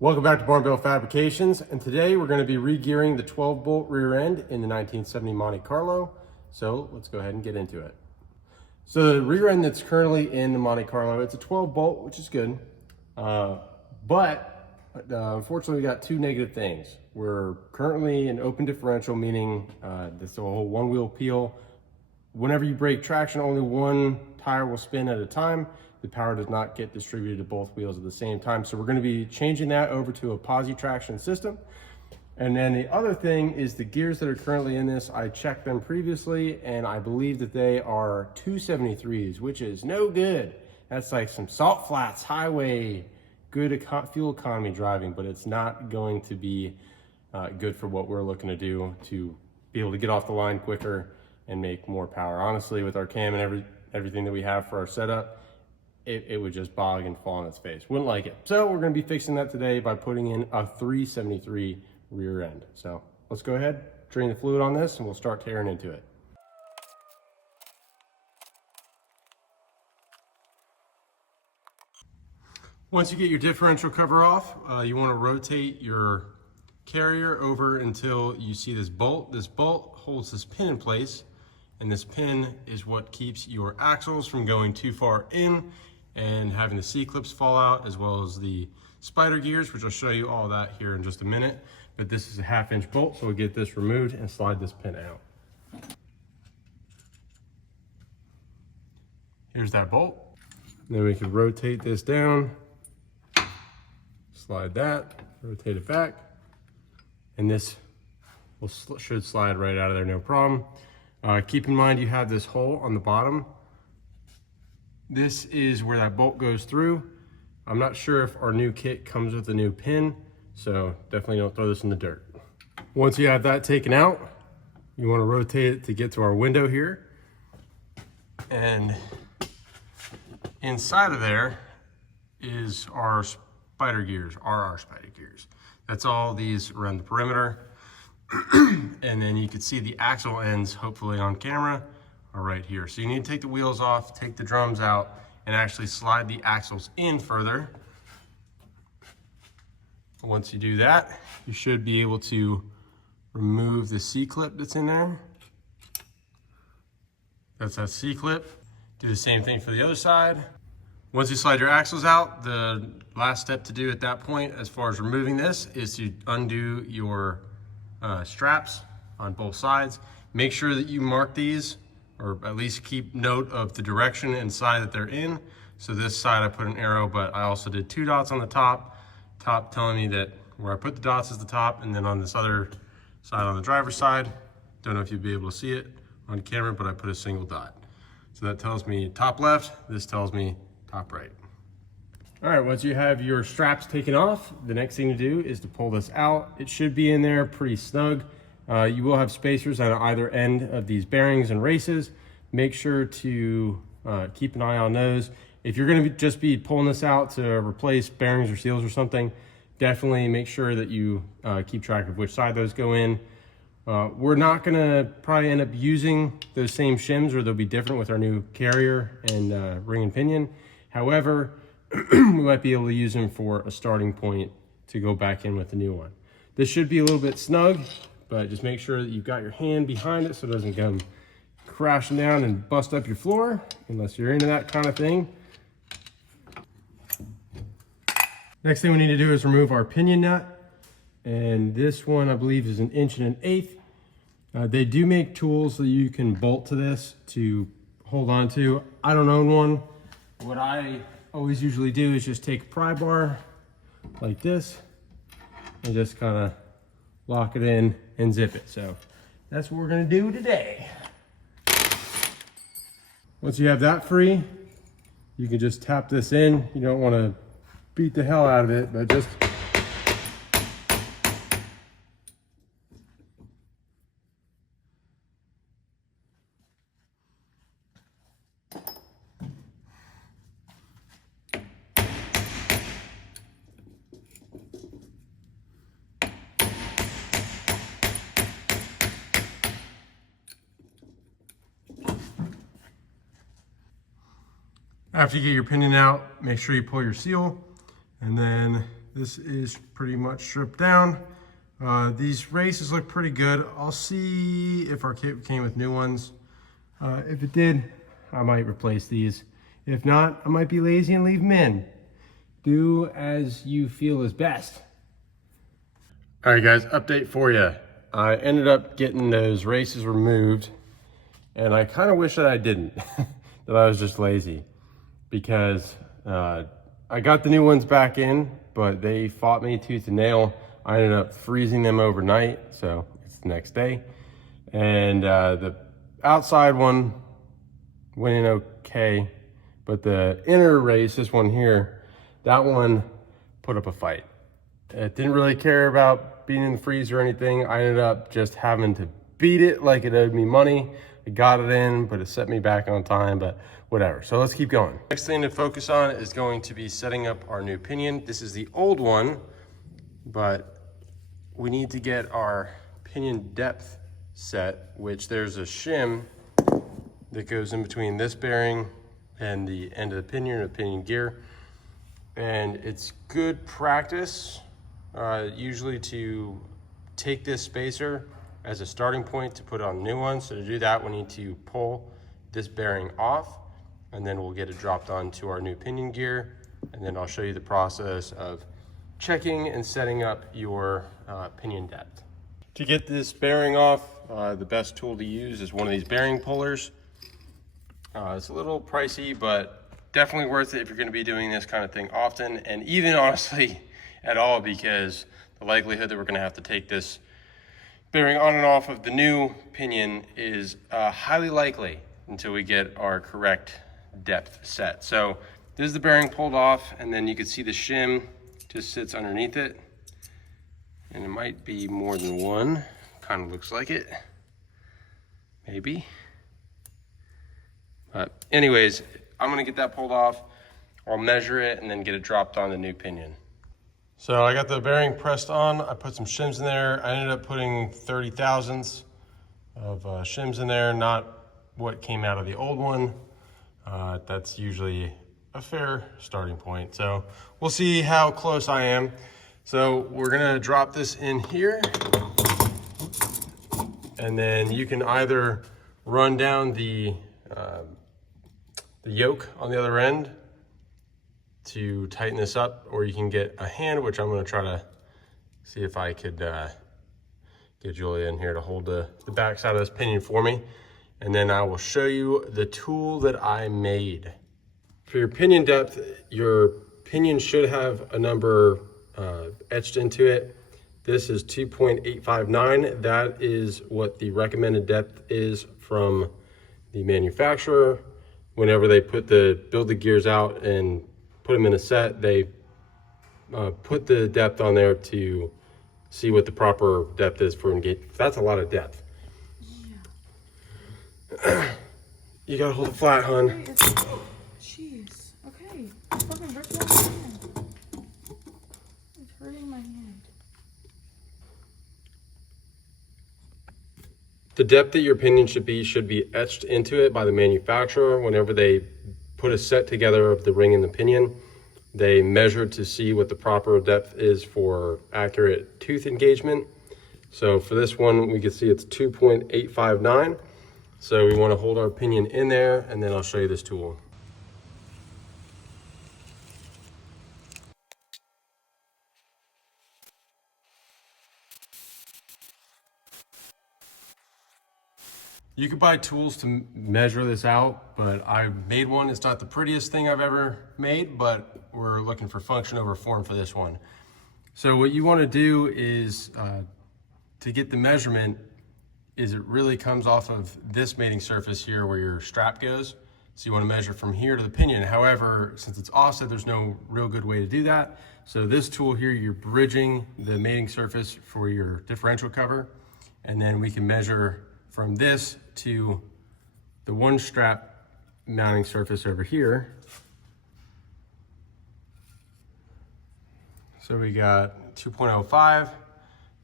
Welcome back to Built Fabrications, and today we're going to be re-gearing the 12-bolt rear end in the 1970 Monte Carlo. So let's go ahead and get into it. So the rear end that's currently in the Monte Carlo, it's a 12-bolt, which is good, but unfortunately we got two negative things. We're currently in open differential, meaning this whole one-wheel peel. Whenever you break traction, only one tire will spin at a time. The power does not get distributed to both wheels at the same time. So we're going to be changing that over to a Posi traction system. And then the other thing is the gears that are currently in this, I checked them previously and I believe that they are 273s, which is no good. That's like some salt flats, highway, good fuel economy driving, but it's not going to be good for what we're looking to do to be able to get off the line quicker and make more power. Honestly, with our cam and everything that we have for our setup, it would just bog and fall on its face. Wouldn't like it. So we're going to be fixing that today by putting in a 373 rear end. So let's go ahead, drain the fluid on this, and we'll start tearing into it. Once you get your differential cover off, you want to rotate your carrier over until you see this bolt. This bolt holds this pin in place, and this pin is what keeps your axles from going too far in and having the C-clips fall out, as well as the spider gears, which I'll show you all that here in just a minute. But this is a 1/2-inch bolt, so we'll get this removed and slide this pin out. Here's that bolt. Then we can rotate this down, slide that, rotate it back, and this should slide right out of there, no problem. Keep in mind you have this hole on the bottom. This is where that bolt goes through. I'm not sure if our new kit comes with a new pin, so definitely don't throw this in the dirt. Once you have that taken out, you want to rotate it to get to our window here. And inside of there is our spider gears, our spider gears. That's all these around the perimeter. And then you can see the axle ends, hopefully on camera, are right here. So you need to take the wheels off, take the drums out, and actually slide the axles in further. Once you do that, you should be able to remove the C-clip that's in there. That's that C-clip. Do the same thing for the other side. Once you slide your axles out, the last step to do at that point, as far as removing this, is to undo your straps on both sides. Make sure that you mark these, or at least keep note of the direction and side that they're in. So this side I put an arrow, but I also did 2 dots on the top telling me that where I put the dots is the top, and then on this other side, on the driver's side, don't know if you'd be able to see it on camera, but I put a single dot. So that tells me top left, this tells me top right. All right, once you have your straps taken off, the next thing to do is to pull this out. It should be in there pretty snug. You will have spacers on either end of these bearings and races. Make sure to keep an eye on those. If you're gonna just be pulling this out to replace bearings or seals or something, definitely make sure that you keep track of which side those go in. We're not gonna probably end up using those same shims, or they'll be different with our new carrier and ring and pinion. However, we might be able to use them for a starting point to go back in with the new one. This should be a little bit snug, but just make sure that you've got your hand behind it so it doesn't come crashing down and bust up your floor, unless you're into that kind of thing. Next thing we need to do is remove our pinion nut. And this one, I believe, is 1 1/8 inch. They do make tools that you can bolt to this to hold on to. I don't own one. What I always usually do is just take a pry bar like this and just kind of lock it in and zip it. So that's what we're gonna do today. Once you have that free, you can just tap this in. You don't want to beat the hell out of it, but just after you get your pinion out, make sure you pull your seal, and then this is pretty much stripped down. These races look pretty good. I'll see if our kit came with new ones. If it did, I might replace these. If not, I might be lazy and leave them in. Do as you feel is best. All right guys, update for you. I ended up getting those races removed, and I kind of wish that I didn't, that I was just lazy, because I got the new ones back in, but they fought me tooth and nail. I ended up freezing them overnight, so it's the next day. And the outside one went in okay, but the inner race, this one here, that one put up a fight. It didn't really care about being in the freezer or anything. I ended up just having to beat it like it owed me money. I got it in, but it set me back on time, but whatever. So let's keep going. Next thing to focus on is going to be setting up our new pinion. This is the old one, but we need to get our pinion depth set, which there's a shim that goes in between this bearing and the end of the pinion or the pinion gear. And it's good practice, usually to take this spacer as a starting point to put on new ones. So to do that, we need to pull this bearing off, and then we'll get it dropped onto our new pinion gear. And then I'll show you the process of checking and setting up your pinion depth. To get this bearing off, the best tool to use is one of these bearing pullers. It's a little pricey, but definitely worth it if you're going to be doing this kind of thing often, and even honestly at all, because the likelihood that we're going to have to take this bearing on and off of the new pinion is highly likely until we get our correct depth set. So this is the bearing pulled off, and then you can see the shim just sits underneath it, and it might be more than one. Kind of looks like it, maybe. But anyways, I'm gonna get that pulled off. I'll measure it and then get it dropped on the new pinion. So I got the bearing pressed on. I put some shims in there. I ended up putting 30 thousandths of shims in there, not what came out of the old one. That's usually a fair starting point. So we'll see how close I am. So we're gonna drop this in here, and then you can either run down the yoke on the other end to tighten this up, or you can get a hand, which I'm gonna try to see if I could get Julia in here to hold the back side of this pinion for me. And then I will show you the tool that I made. For your pinion depth, your pinion should have a number etched into it. This is 2.859. That is what the recommended depth is from the manufacturer. Whenever they build the gears out and put them in a set, they put the depth on there to see what the proper depth is for engagement. That's a lot of depth. Yeah. You gotta hold it flat, hon. Jeez. Okay. It's fucking hurting my hand. It's hurting my hand. The depth that your pinion should be etched into it by the manufacturer. Whenever they put a set together of the ring and the pinion, they measure to see what the proper depth is for accurate tooth engagement. So for this one, we can see it's 2.859. So we want to hold our pinion in there, and then I'll show you this tool. You could buy tools to measure this out, but I made one. It's not the prettiest thing I've ever made, but we're looking for function over form for this one. So what you want to do is, to get the measurement, is it really comes off of this mating surface here where your strap goes. So you want to measure from here to the pinion. However, since it's offset, there's no real good way to do that. So this tool here, you're bridging the mating surface for your differential cover, and then we can measure from this to the one strap mounting surface over here. So we got 2.05,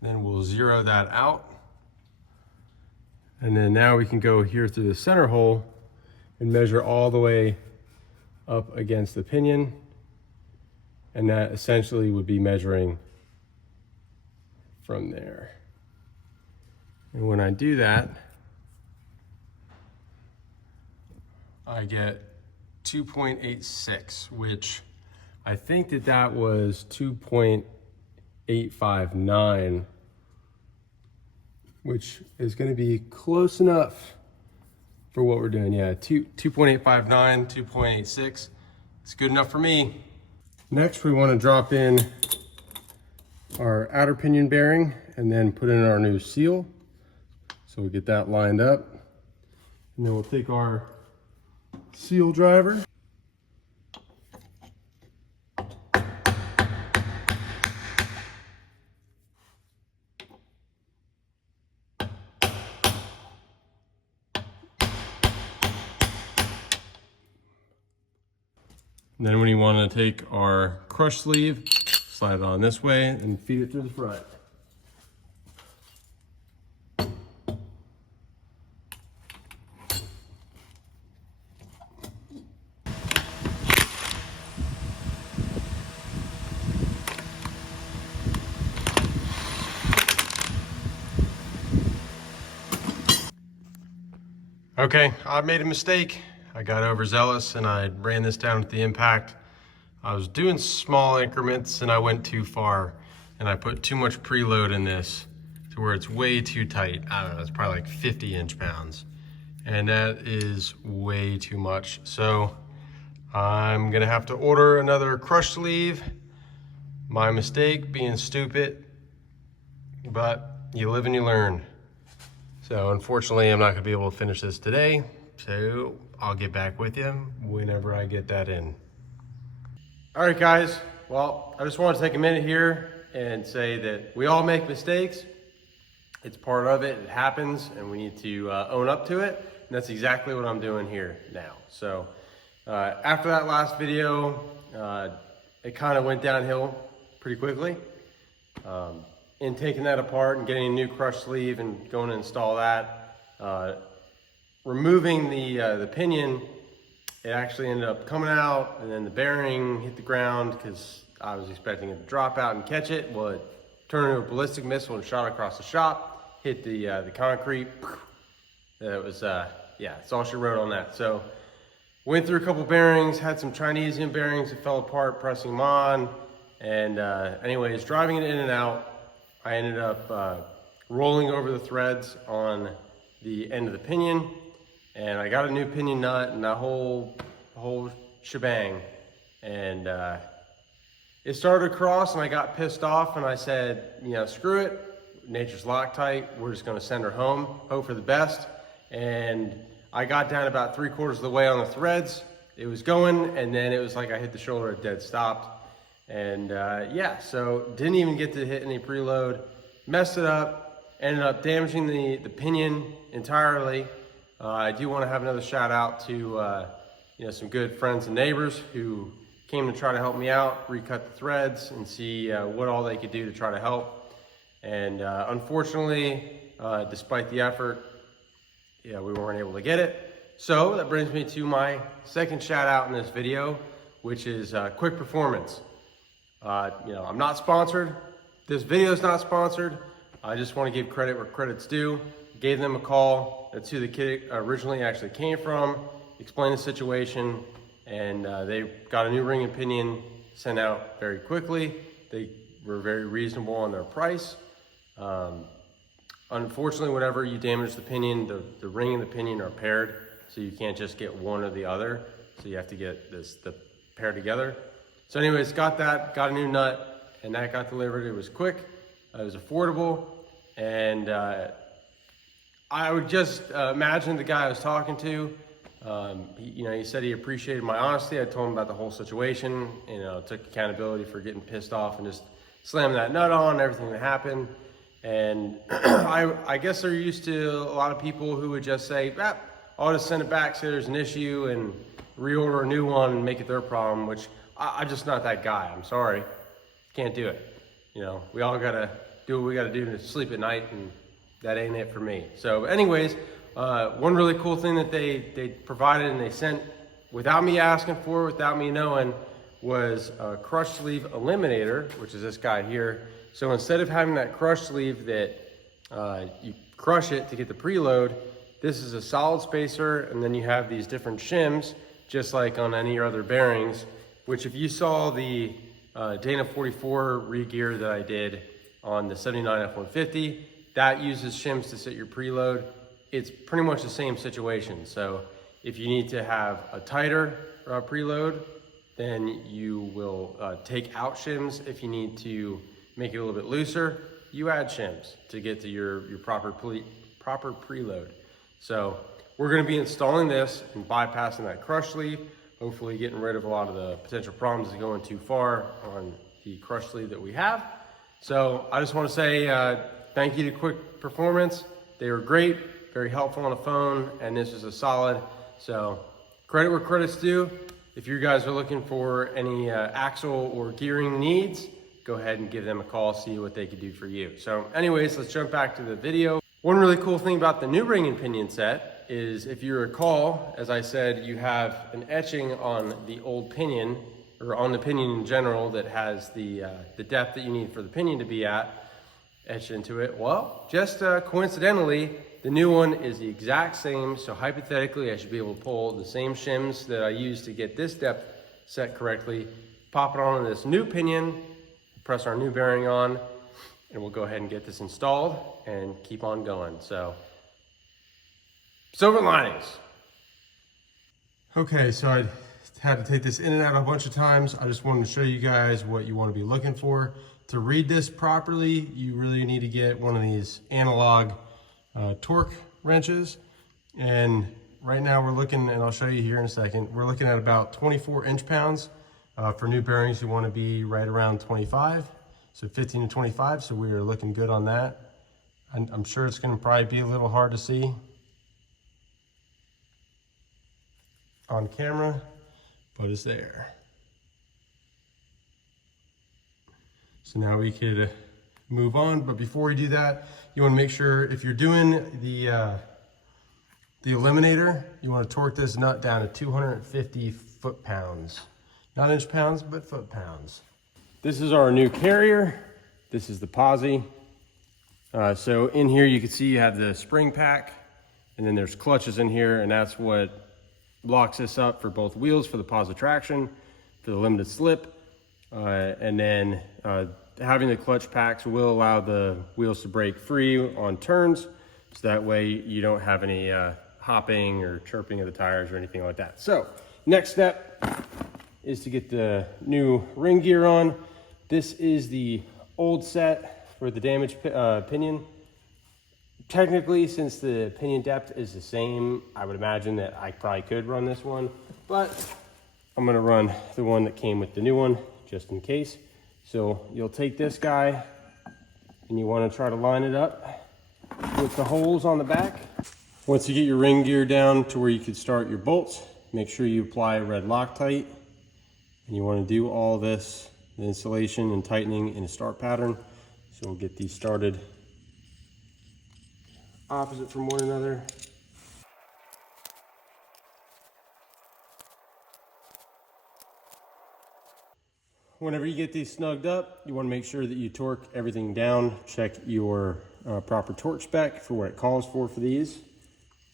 then we'll zero that out. And then now we can go here through the center hole and measure all the way up against the pinion. And that essentially would be measuring from there. And when I do that, I get 2.86, which I think that was 2.859, which is going to be close enough for what we're doing. Yeah, 2.859, 2.86. It's good enough for me. Next, we want to drop in our outer pinion bearing and then put in our new seal. So we get that lined up. And then we'll take our seal driver. And then when you want to take our crush sleeve, slide it on this way and feed it through the front. Okay, I made a mistake. I got overzealous and I ran this down at the impact. I was doing small increments and I went too far and I put too much preload in this to where it's way too tight. I don't know, it's probably like 50 inch-pounds. And that is way too much. So I'm gonna have to order another crush sleeve. My mistake, being stupid, but you live and you learn. So unfortunately, I'm not gonna be able to finish this today. So I'll get back with you whenever I get that in. All right, guys. Well, I just want to take a minute here and say that we all make mistakes. It's part of it, it happens, and we need to own up to it. And that's exactly what I'm doing here now. So after that last video, it kind of went downhill pretty quickly. In taking that apart and getting a new crush sleeve and going to install that, removing the pinion, it actually ended up coming out, and then the bearing hit the ground because I was expecting it to drop out and catch it. Well, it turned into a ballistic missile and shot across the shop, hit the concrete. It was, yeah, that's all she wrote on that. So went through a couple bearings, had some Chinesian bearings that fell apart, pressing them on. And anyways, driving it in and out, I ended up rolling over the threads on the end of the pinion, and I got a new pinion nut and that whole shebang. And it started to cross and I got pissed off and I said, you know, screw it, nature's Loctite, we're just gonna send her home, hope for the best. And I got down about 3/4 of the way on the threads. It was going, and then it was like I hit the shoulder, it dead stopped. And yeah, so didn't even get to hit any preload, messed it up, ended up damaging the pinion entirely. I do want to have another shout out to you know, some good friends and neighbors who came to try to help me out, recut the threads and see what all they could do to try to help. And unfortunately, despite the effort, yeah, we weren't able to get it. So that brings me to my second shout out in this video, which is Quick Performance. You know, I'm not sponsored. This video is not sponsored. I just want to give credit where credit's due. Gave them a call. That's who the kid originally actually came from. Explained the situation, and they got a new ring and pinion sent out very quickly. They were very reasonable on their price. Unfortunately, whenever you damage the pinion, the ring and the pinion are paired, so you can't just get one or the other. So you have to get the pair together. So anyways, got that, got a new nut, and that got delivered. It was quick, it was affordable, and I would just imagine the guy I was talking to, he said he appreciated my honesty. I told him about the whole situation, you know, took accountability for getting pissed off and just slamming that nut on, everything that happened. And I guess they're used to a lot of people who would just say, I'll just send it back, say there's an issue, and reorder a new one and make it their problem, which I'm just not that guy. I'm sorry. Can't do it. You know, we all gotta do what we gotta do to sleep at night, and that ain't it for me. So anyways, one really cool thing that they provided and they sent without me asking for it, without me knowing, was a crush sleeve eliminator, which is this guy here. So instead of having that crush sleeve that you crush it to get the preload, this is a solid spacer, and then you have these different shims, just like on any other bearings, which if you saw the Dana 44 re-gear that I did on the 79 F-150, that uses shims to set your preload. It's pretty much the same situation. So if you need to have a tighter preload, then you will take out shims. If you need to make it a little bit looser, you add shims to get to your proper preload. So we're gonna be installing this and bypassing that crush sleeve, hopefully getting rid of a lot of the potential problems of going too far on the crush sleeve that we have. So I just wanna say thank you to Quick Performance. They were great, very helpful on the phone, and this is a solid. So credit where credit's due. If you guys are looking for any axle or gearing needs, go ahead and give them a call, see what they can do for you. So anyways, let's jump back to the video. One really cool thing about the new ring and pinion set is, if you recall, as I said, you have an etching on the old pinion, or on the pinion in general, that has the depth that you need for the pinion to be at, etched into it. Well, just coincidentally, the new one is the exact same. So hypothetically, I should be able to pull the same shims that I used to get this depth set correctly, pop it on this new pinion, press our new bearing on, and we'll go ahead and get this installed and keep on going. So, silver linings. Okay, so I had to take this in and out a bunch of times. I just wanted to show you guys what you want to be looking for. To read this properly, you really need to get one of these analog torque wrenches. And right now we're looking, and I'll show you here in a second, we're looking at about 24 inch-pounds. For new bearings, you want to be right around 25, so 15 to 25, so we are looking good on that. I'm sure it's going to probably be a little hard to see on camera, but it's there. So now we could move on, but before we do that, you want to make sure, if you're doing the eliminator, you want to torque this nut down to 250 foot-pounds. Not inch-pounds, but foot-pounds. This is our new carrier. This is the Posi. So in here you can see you have the spring pack, and then there's clutches in here, and that's what locks this up for both wheels, for the positive traction, for the limited slip. And then having the clutch packs will allow the wheels to break free on turns, so that way you don't have any hopping or chirping of the tires or anything like that. So next step is to get the new ring gear on. This is the old set for the damaged pinion. Technically, since the pinion depth is the same, I would imagine that I probably could run this one, but I'm gonna run the one that came with the new one, just in case. So you'll take this guy and you wanna try to line it up with the holes on the back. Once you get your ring gear down to where you can start your bolts, make sure you apply red Loctite. And you want to do all this, the installation and tightening, in a start pattern. So we'll get these started opposite from one another. Whenever you get these snugged up, you want to make sure that you torque everything down. Check your proper torque spec for what it calls for these.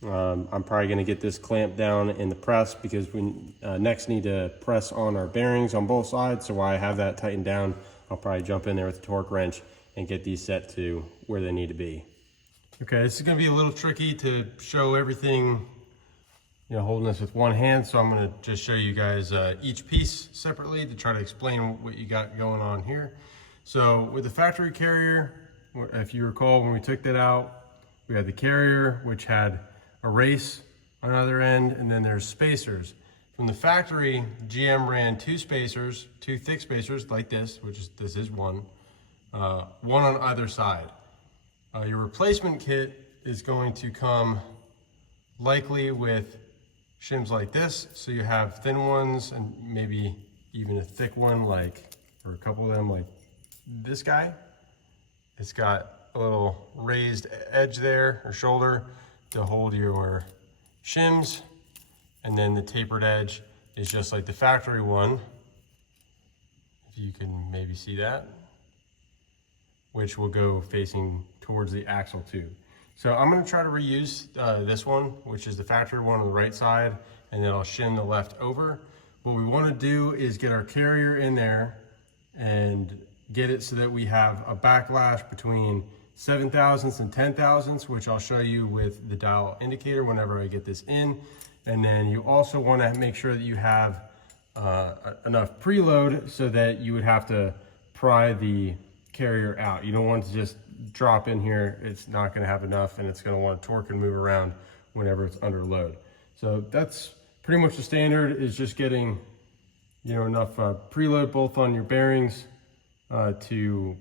I'm probably going to get this clamped down in the press, because we next need to press on our bearings on both sides. So while I have that tightened down, I'll probably jump in there with the torque wrench and get these set to where they need to be. Okay, this is going to be a little tricky to show everything, you know, holding this with one hand. So I'm going to just show you guys each piece separately to try to explain what you got going on here. So with the factory carrier, if you recall, when we took that out, we had the carrier, which had a race on the other end, and then there's spacers. From the factory, GM ran two spacers, two thick spacers like this, this is one on either side. Your replacement kit is going to come likely with shims like this, so you have thin ones and maybe even a thick one, like, or a couple of them, like this guy. It's got a little raised edge there, or shoulder, to hold your shims, and then the tapered edge is just like the factory one, you can maybe see that, which will go facing towards the axle tube. So I'm gonna try to reuse this one, which is the factory one on the right side, and then I'll shim the left over. What we wanna do is get our carrier in there and get it so that we have a backlash between 7 thousandths and 10 thousandths, which I'll show you with the dial indicator whenever I get this in. And then you also wanna make sure that you have enough preload so that you would have to pry the carrier out. You don't want to just drop in here. It's not going to have enough, and it's going to want to torque and move around whenever it's under load. So that's pretty much the standard, is just getting, you know, enough preload both on your bearings to,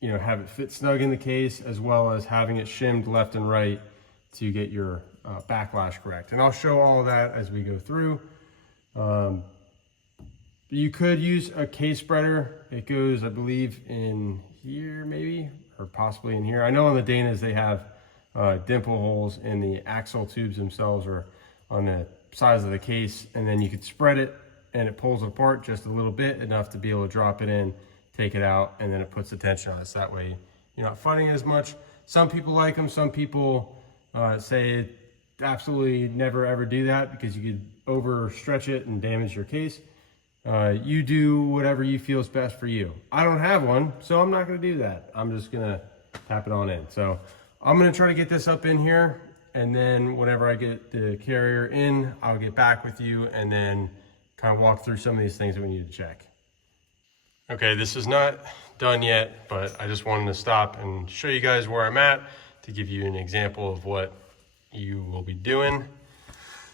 you know, have it fit snug in the case, as well as having it shimmed left and right to get your backlash correct. And I'll show all of that as we go through. You could use a case spreader. It goes, I believe, in here maybe, or possibly in here. I know on the Danas they have dimple holes in the axle tubes themselves or on the sides of the case, and then you could spread it and it pulls apart just a little bit, enough to be able to drop it in, take it out, and then it puts the tension on it. So that way you're not fighting as much. Some people like them. Some people say absolutely never ever do that because you could overstretch it and damage your case. You do whatever you feel is best for you. I don't have one, so I'm not gonna do that. I'm just gonna tap it on in. So I'm gonna try to get this up in here, and then whenever I get the carrier in, I'll get back with you and then kind of walk through some of these things that we need to check. Okay, this is not done yet, but I just wanted to stop and show you guys where I'm at to give you an example of what you will be doing.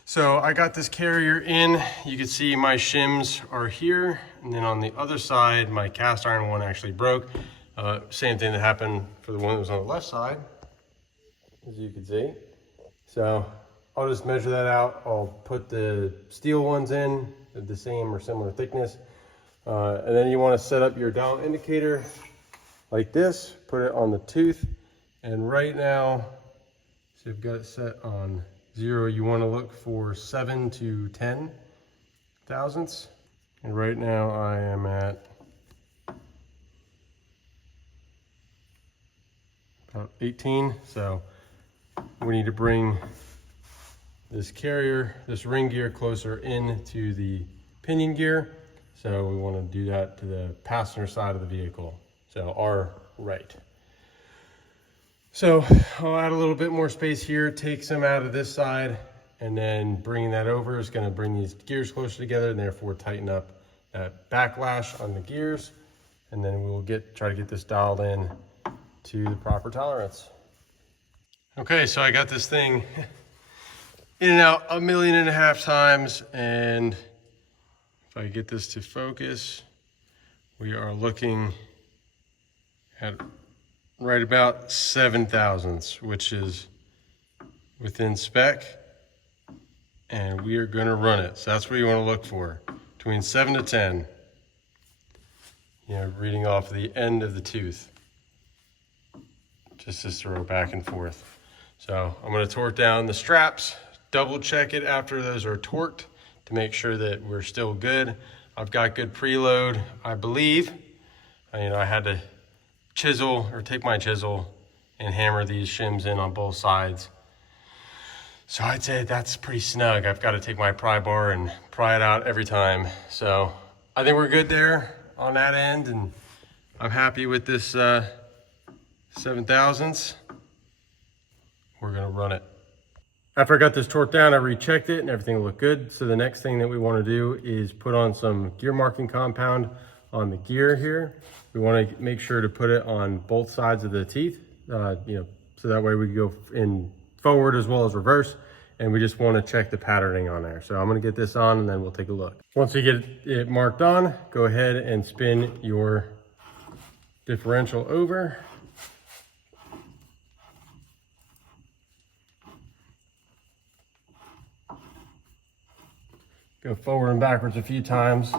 So I got this carrier in. You can see my shims are here. And then on the other side, my cast iron one actually broke. Same thing that happened for the one that was on the left side, as you can see. So I'll just measure that out. I'll put the steel ones in the same or similar thickness. And then you want to set up your dial indicator like this, put it on the tooth. And right now, so you've got it set on 0, you want to look for 7 to 10 thousandths. And right now I am at about 18. So we need to bring this carrier, this ring gear, closer into the pinion gear. So we want to do that to the passenger side of the vehicle. So our right. So I'll add a little bit more space here, take some out of this side, and then bringing that over is going to bring these gears closer together and therefore tighten up that backlash on the gears. And then we'll try to get this dialed in to the proper tolerance. Okay, so I got this thing in and out 1.5 million times, and if I get this to focus, we are looking at right about 7 thousandths, which is within spec, and we are going to run it. So that's what you want to look for, between 7 to 10. You know, reading off the end of the tooth, just to throw back and forth. So I'm going to torque down the straps, double check it after those are torqued to make sure that we're still good. I've got good preload, I believe. I had to chisel or take my chisel and hammer these shims in on both sides. So I'd say that's pretty snug. I've got to take my pry bar and pry it out every time. So I think we're good there on that end, and I'm happy with this 7 thousandths. We're gonna run it. After I got this torqued down, I rechecked it and everything looked good. So the next thing that we want to do is put on some gear marking compound on the gear here. We want to make sure to put it on both sides of the teeth, so that way we can go in forward as well as reverse. And we just want to check the patterning on there. So I'm going to get this on and then we'll take a look. Once you get it marked on, go ahead and spin your differential over. Go forward and backwards a few times.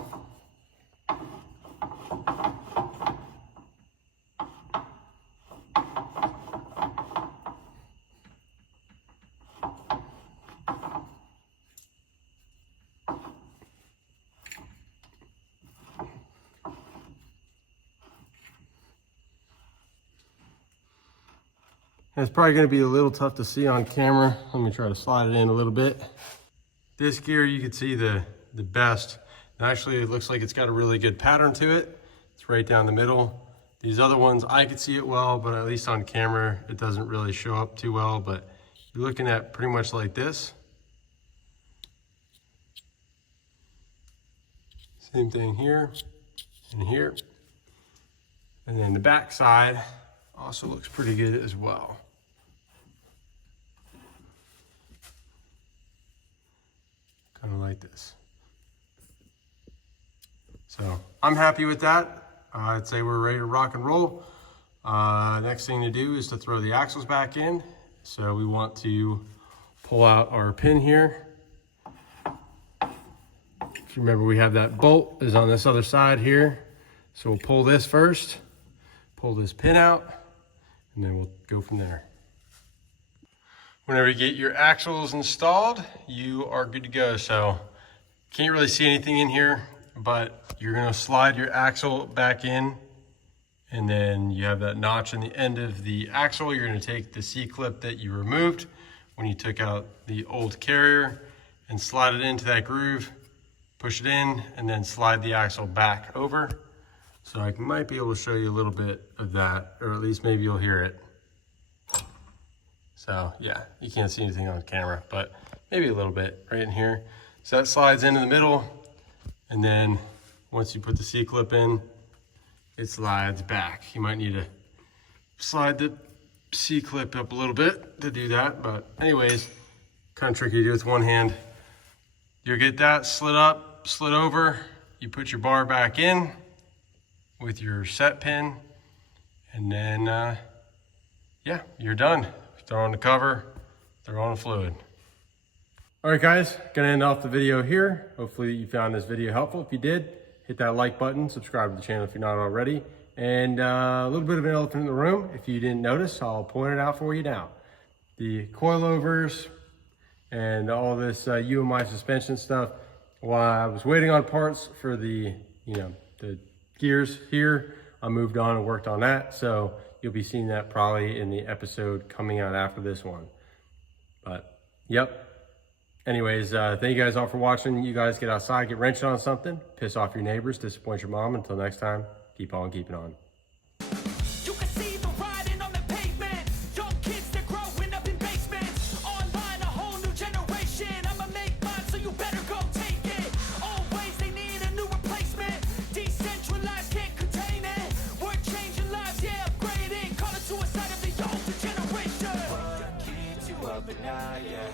And it's probably gonna be a little tough to see on camera. Let me try to slide it in a little bit. This gear, you can see the best. And actually, it looks like it's got a really good pattern to it. It's right down the middle. These other ones, I could see it well, but at least on camera, it doesn't really show up too well. But you're looking at pretty much like this. Same thing here and here. And then the back side also looks pretty good as well. Kind of like this. So I'm happy with that. I'd say we're ready to rock and roll. Next thing to do is to throw the axles back in. So we want to pull out our pin here. If you remember, we have that bolt is on this other side here. So we'll pull this first, pull this pin out, and then we'll go from there. Whenever you get your axles installed, you are good to go. So can't really see anything in here, but you're gonna slide your axle back in, and then you have that notch in the end of the axle. You're gonna take the C-clip that you removed when you took out the old carrier and slide it into that groove, push it in, and then slide the axle back over. So I might be able to show you a little bit of that, or at least maybe you'll hear it. So yeah, you can't see anything on camera, but maybe a little bit right in here. So that slides into the middle, and then once you put the C-clip in, it slides back. You might need to slide the C-clip up a little bit to do that, but anyways, kind of tricky to do with one hand. You'll get that slid up, slid over, you put your bar back in with your set pin, and then yeah, you're done. Throw on the cover, throw on the fluid. All right guys, gonna end off the video here. Hopefully you found this video helpful. If you did, hit that like button, subscribe to the channel if you're not already. And a little bit of an elephant in the room. If you didn't notice, I'll point it out for you now. The coilovers and all this UMI suspension stuff, while I was waiting on parts for the gears here, I moved on and worked on that. So you'll be seeing that probably in the episode coming out after this one. But yep. Anyways, thank you guys all for watching. You guys get outside, get wrenched on something, piss off your neighbors, disappoint your mom. Until next time, keep on keeping on. You can see the riding on the pavement. Young kids, they're growing up in basements. Online, a whole new generation. I'ma make mine, so you better go take it. Always, they need a new replacement. Decentralized, can't contain it. We're changing lives, yeah, upgrading. Call it suicide of the older generation. What keeps you up at night, yeah?